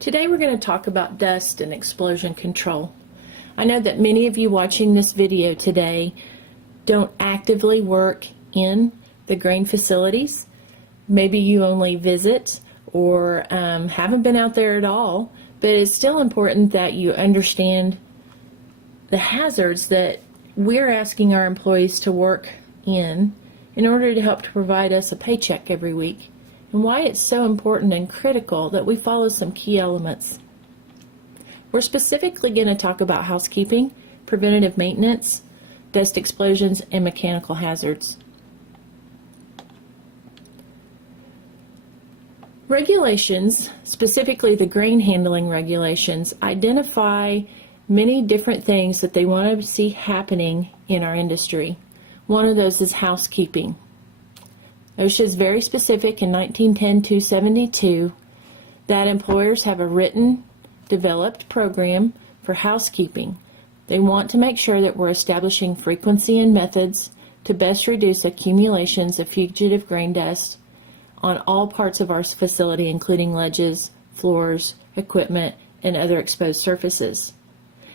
Today we're going to talk about dust and explosion control. I know that many of you watching this video today don't actively work in the grain facilities. Maybe you only visit or haven't been out there at all, but it's still important that you understand the hazards that we're asking our employees to work in order to help to provide us a paycheck every week, and why it's so important and critical that we follow some key elements. We're specifically going to talk about housekeeping, preventative maintenance, dust explosions, and mechanical hazards. Regulations, specifically the grain handling regulations, identify many different things that they want to see happening in our industry. One of those is housekeeping. OSHA is very specific in 1910-272 that employers have a written, developed program for housekeeping. They want to make sure that we're establishing frequency and methods to best reduce accumulations of fugitive grain dust on all parts of our facility, including ledges, floors, equipment, and other exposed surfaces.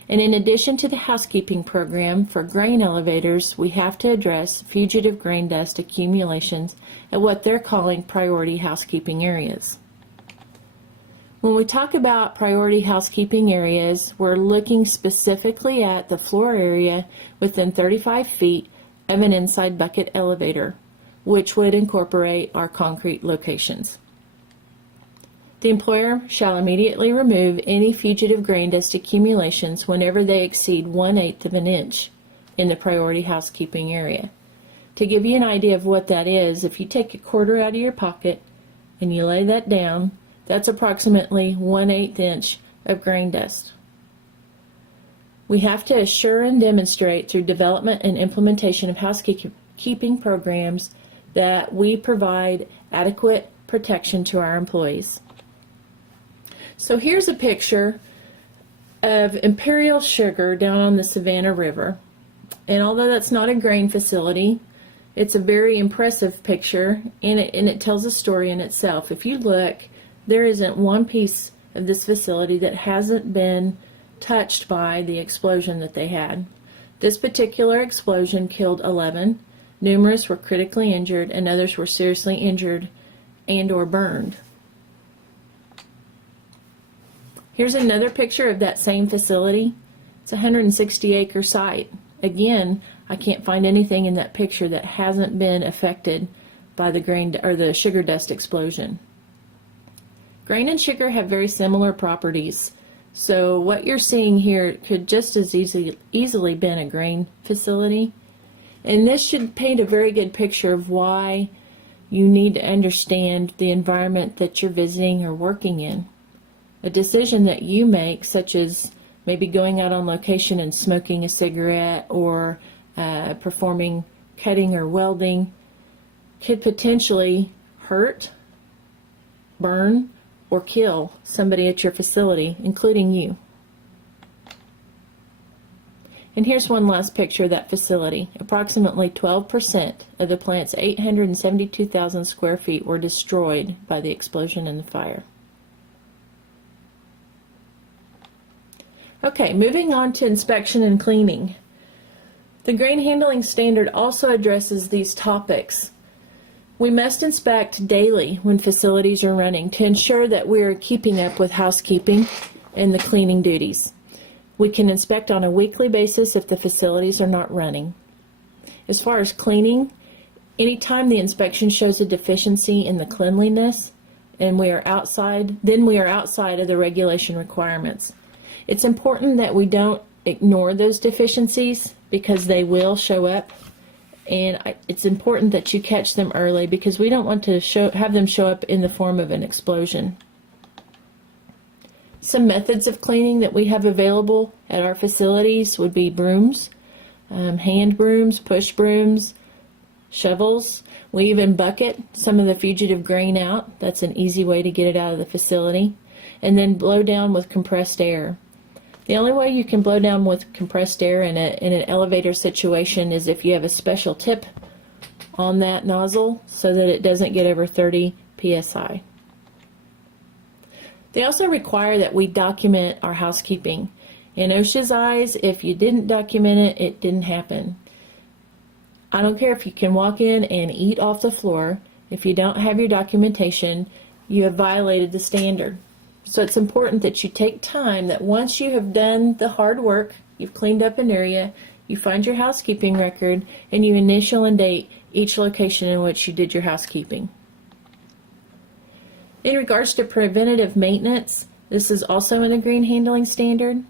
And in addition to the housekeeping program for grain elevators, we have to address fugitive grain dust accumulations at what they're calling priority housekeeping areas. When we talk about priority housekeeping areas, we're looking specifically at the floor area within 35 feet of an inside bucket elevator, which would incorporate our concrete locations. The employer shall immediately remove any fugitive grain dust accumulations whenever they exceed 1/8 of an inch in the priority housekeeping area. To give you an idea of what that is, if you take a quarter out of your pocket and you lay that down, that's approximately 1/8 inch of grain dust. We have to assure and demonstrate through development and implementation of housekeeping programs that we provide adequate protection to our employees. So here's a picture of Imperial Sugar down on the Savannah River. And although that's not a grain facility, it's a very impressive picture, and it tells a story in itself. If you look, there isn't one piece of this facility that hasn't been touched by the explosion that they had. This particular explosion killed 11. Numerous were critically injured, and others were seriously injured and or burned. Here's another picture of that same facility. It's a 160-acre site. Again, I can't find anything in that picture that hasn't been affected by the grain or the sugar dust explosion. Grain and sugar have very similar properties, so what you're seeing here could just as easily been a grain facility. And this should paint a very good picture of why you need to understand the environment that you're visiting or working in. A decision that you make, such as maybe going out on location and smoking a cigarette or performing cutting or welding, could potentially hurt, burn, or kill somebody at your facility, including you. And here's one last picture of that facility. Approximately 12% of the plant's 872,000 square feet were destroyed by the explosion and the fire. Okay, moving on to inspection and cleaning. The grain handling standard also addresses these topics. We must inspect daily when facilities are running to ensure that we are keeping up with housekeeping and the cleaning duties. We can inspect on a weekly basis if the facilities are not running. As far as cleaning, anytime the inspection shows a deficiency in the cleanliness and we are outside of the regulation requirements. It's important that we don't ignore those deficiencies because they will show up, and it's important that you catch them early because we don't want to have them show up in the form of an explosion. Some methods of cleaning that we have available at our facilities would be brooms, hand brooms, push brooms, shovels. We even bucket some of the fugitive grain out. That's an easy way to get it out of the facility. And then blow down with compressed air. The only way you can blow down with compressed air in an elevator situation is if you have a special tip on that nozzle so that it doesn't get over 30 psi. They also require that we document our housekeeping. In OSHA's eyes, if you didn't document it, it didn't happen. I don't care if you can walk in and eat off the floor. If you don't have your documentation, you have violated the standard. So it's important that you take time, that once you have done the hard work, you've cleaned up an area, you find your housekeeping record, and you initial and date each location in which you did your housekeeping. In regards to preventative maintenance, this is also in the green handling standard.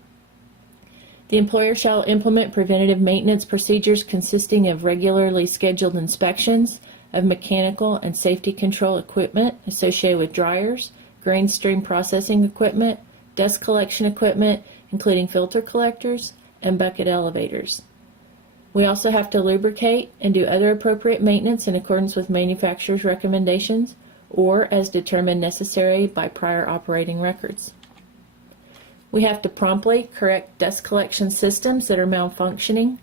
The employer shall implement preventative maintenance procedures consisting of regularly scheduled inspections of mechanical and safety control equipment associated with dryers, grain stream processing equipment, dust collection equipment, including filter collectors, and bucket elevators. We also have to lubricate and do other appropriate maintenance in accordance with manufacturer's recommendations or as determined necessary by prior operating records. We have to promptly correct dust collection systems that are malfunctioning,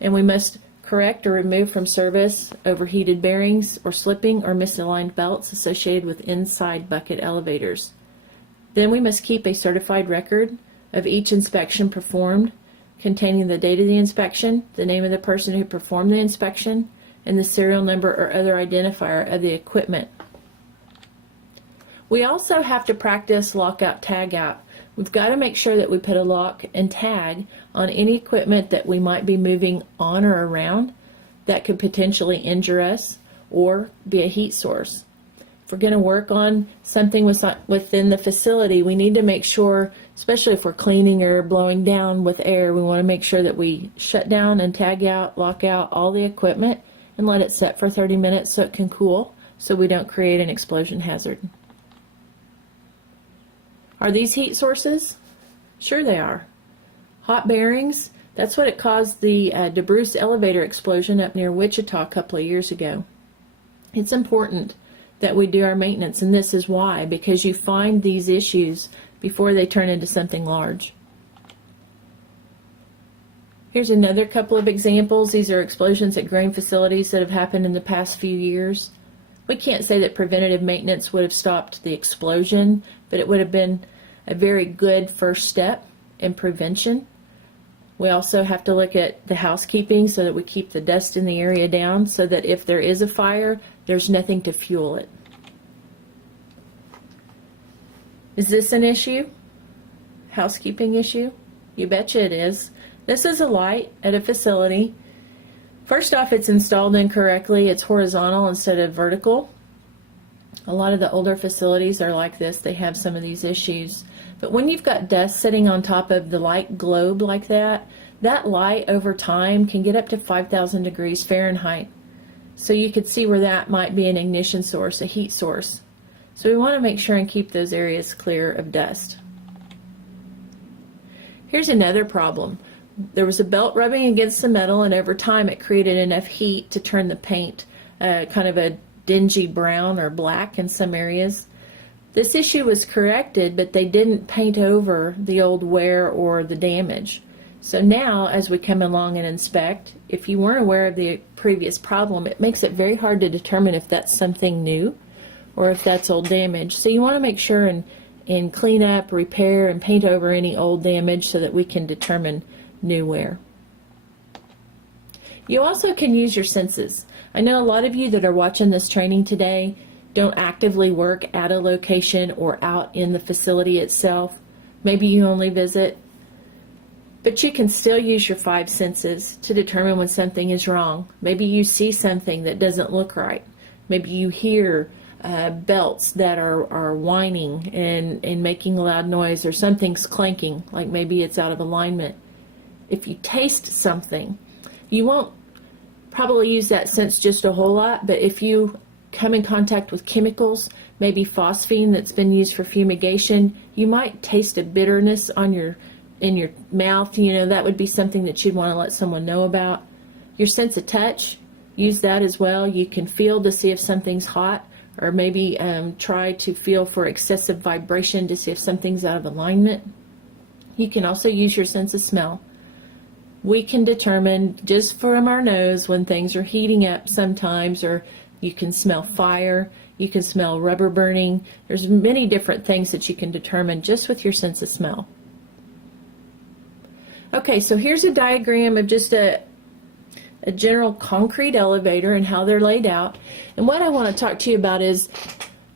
and we must correct or remove from service overheated bearings or slipping or misaligned belts associated with inside bucket elevators. Then we must keep a certified record of each inspection performed, containing the date of the inspection, the name of the person who performed the inspection, and the serial number or other identifier of the equipment. We also have to practice lockout tagout. We've got to make sure that we put a lock and tag on any equipment that we might be moving on or around that could potentially injure us or be a heat source. If we're going to work on something within the facility, we need to make sure, especially if we're cleaning or blowing down with air, we want to make sure that we shut down and tag out, lock out all the equipment and let it set for 30 minutes so it can cool, so we don't create an explosion hazard. Are these heat sources? Sure they are. Hot bearings, that's what it caused the DeBruce elevator explosion up near Wichita a couple of years ago. It's important that we do our maintenance, and this is why, because you find these issues before they turn into something large. Here's another couple of examples. These are explosions at grain facilities that have happened in the past few years. We can't say that preventative maintenance would have stopped the explosion, but it would have been a very good first step in prevention. We also have to look at the housekeeping so that we keep the dust in the area down so that if there is a fire, there's nothing to fuel it. Is this an issue? Housekeeping issue? You betcha it is. This is a light at a facility. First off, it's installed incorrectly. It's horizontal instead of vertical. A lot of the older facilities are like this. They have some of these issues. But when you've got dust sitting on top of the light globe like that, that light over time can get up to 5,000 degrees Fahrenheit. So you could see where that might be an ignition source, a heat source. So we want to make sure and keep those areas clear of dust. Here's another problem. There was a belt rubbing against the metal, and over time it created enough heat to turn the paint kind of a dingy brown or black in some areas. This issue was corrected, but they didn't paint over the old wear or the damage. So now, as we come along and inspect, if you weren't aware of the previous problem, it makes it very hard to determine if that's something new or if that's old damage. So you want to make sure and clean up, repair, and paint over any old damage so that we can determine new wear. You also can use your senses. I know a lot of you that are watching this training today don't actively work at a location or out in the facility itself. Maybe you only visit. But you can still use your 5 senses to determine when something is wrong. Maybe you see something that doesn't look right. Maybe you hear belts that are whining and making a loud noise, or something's clanking, like maybe it's out of alignment. If you taste something, you won't probably use that sense just a whole lot, but if you come in contact with chemicals, maybe phosphine that's been used for fumigation, you might taste a bitterness in your mouth. You know, that would be something that you'd want to let someone know about. Your sense of touch, use that as well. You can feel to see if something's hot, or maybe try to feel for excessive vibration to see if something's out of alignment. You can also use your sense of smell. We can determine just from our nose when things are heating up sometimes, or you can smell fire. You can smell rubber burning. There's many different things that you can determine just with your sense of smell. Okay, so here's a diagram of just a general concrete elevator and how they're laid out. And what I want to talk to you about is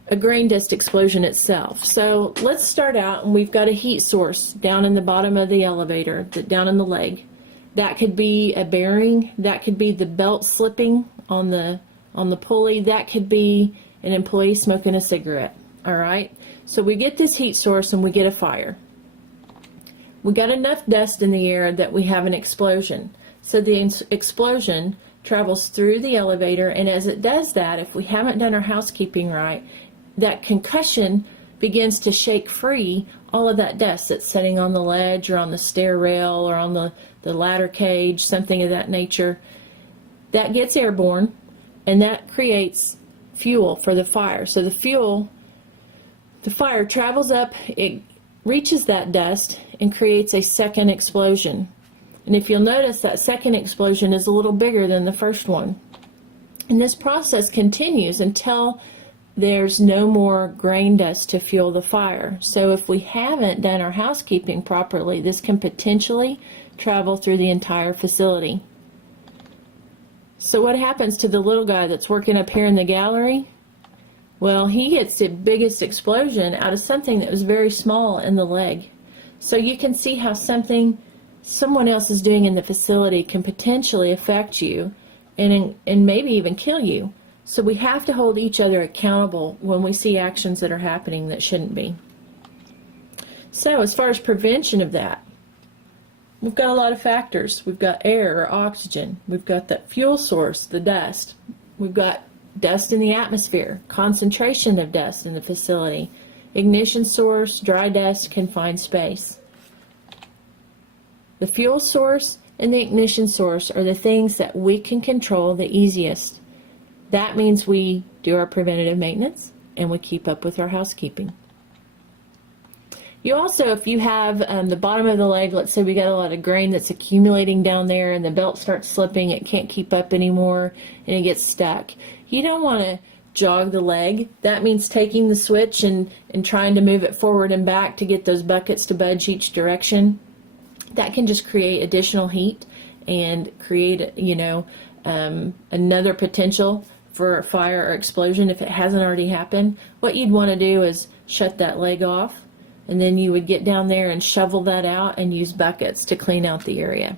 a grain dust explosion itself. So let's start out, and we've got a heat source down in the bottom of the elevator, down in the leg. That could be a bearing, that could be the belt slipping on the pulley, that could be an employee smoking a cigarette. All right, so we get this heat source and we get a fire. We got enough dust in the air that we have an explosion. So the explosion travels through the elevator, and as it does that, if we haven't done our housekeeping right, that concussion begins to shake free all of that dust that's sitting on the ledge or on the stair rail or on the ladder cage, something of that nature. That gets airborne, and that creates fuel for the fire. So the fire travels up, it reaches that dust and creates a second explosion. And if you'll notice, that second explosion is a little bigger than the first one. And this process continues until there's no more grain dust to fuel the fire. So if we haven't done our housekeeping properly, this can potentially travel through the entire facility. So what happens to the little guy that's working up here in the gallery? Well, he gets the biggest explosion out of something that was very small in the leg. So you can see how something someone else is doing in the facility can potentially affect you and maybe even kill you. So we have to hold each other accountable when we see actions that are happening that shouldn't be. So as far as prevention of that, we've got a lot of factors. We've got air or oxygen. We've got that fuel source, the dust. We've got dust in the atmosphere, concentration of dust in the facility, ignition source, dry dust, confined space. The fuel source and the ignition source are the things that we can control the easiest. That means we do our preventative maintenance and we keep up with our housekeeping. You also, if you have the bottom of the leg, let's say we got a lot of grain that's accumulating down there and the belt starts slipping, it can't keep up anymore and it gets stuck. You don't want to jog the leg. That means taking the switch and trying to move it forward and back to get those buckets to budge each direction. That can just create additional heat and create, another potential for a fire or explosion if it hasn't already happened. What you'd want to do is shut that leg off, and then you would get down there and shovel that out and use buckets to clean out the area.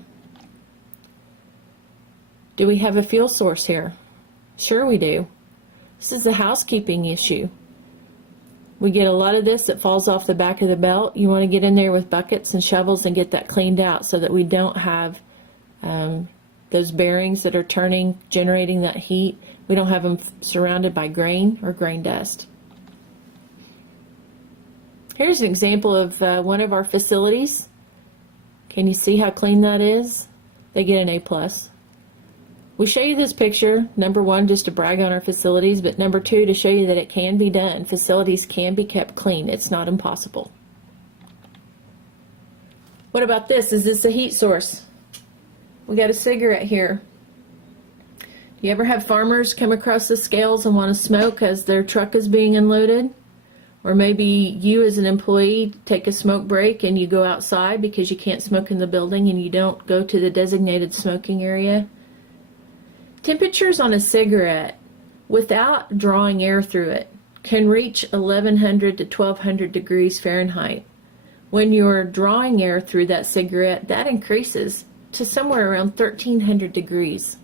Do we have a fuel source here? Sure we do. This is a housekeeping issue. We get a lot of this that falls off the back of the belt. You want to get in there with buckets and shovels and get that cleaned out so that we don't have those bearings that are turning, generating that heat. We don't have them surrounded by grain or grain dust. Here's an example of one of our facilities. Can you see how clean that is? They get an A+. We show you this picture, number one, just to brag on our facilities, but number two, to show you that it can be done. Facilities can be kept clean. It's not impossible. What about this? Is this a heat source? We got a cigarette here. Do you ever have farmers come across the scales and want to smoke as their truck is being unloaded? Or maybe you as an employee take a smoke break and you go outside because you can't smoke in the building and you don't go to the designated smoking area. Temperatures on a cigarette without drawing air through it can reach 1100 to 1200 degrees Fahrenheit. When you're drawing air through that cigarette, that increases to somewhere around 1300 degrees.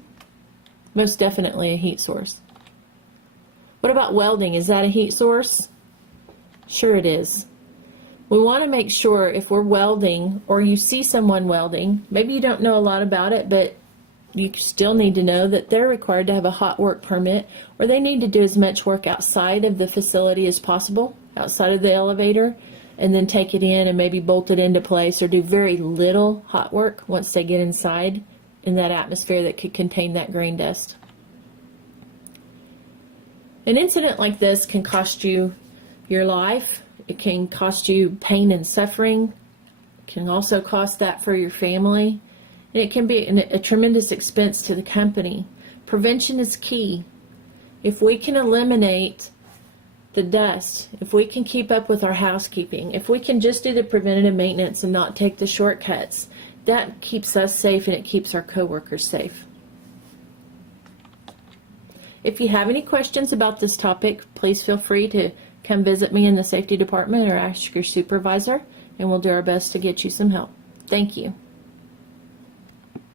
Most definitely a heat source. What about welding? Is that a heat source? Sure it is. We want to make sure if we're welding or you see someone welding, maybe you don't know a lot about it, but you still need to know that they're required to have a hot work permit, or they need to do as much work outside of the facility as possible, outside of the elevator, and then take it in and maybe bolt it into place, or do very little hot work once they get inside in that atmosphere that could contain that grain dust. An incident like this can cost you your life. It can cost you pain and suffering. It can also cost that for your family. And it can be a tremendous expense to the company. Prevention is key. If we can eliminate the dust, if we can keep up with our housekeeping, if we can just do the preventative maintenance and not take the shortcuts, that keeps us safe and it keeps our coworkers safe. If you have any questions about this topic, please feel free to come visit me in the safety department or ask your supervisor, and we'll do our best to get you some help. Thank you.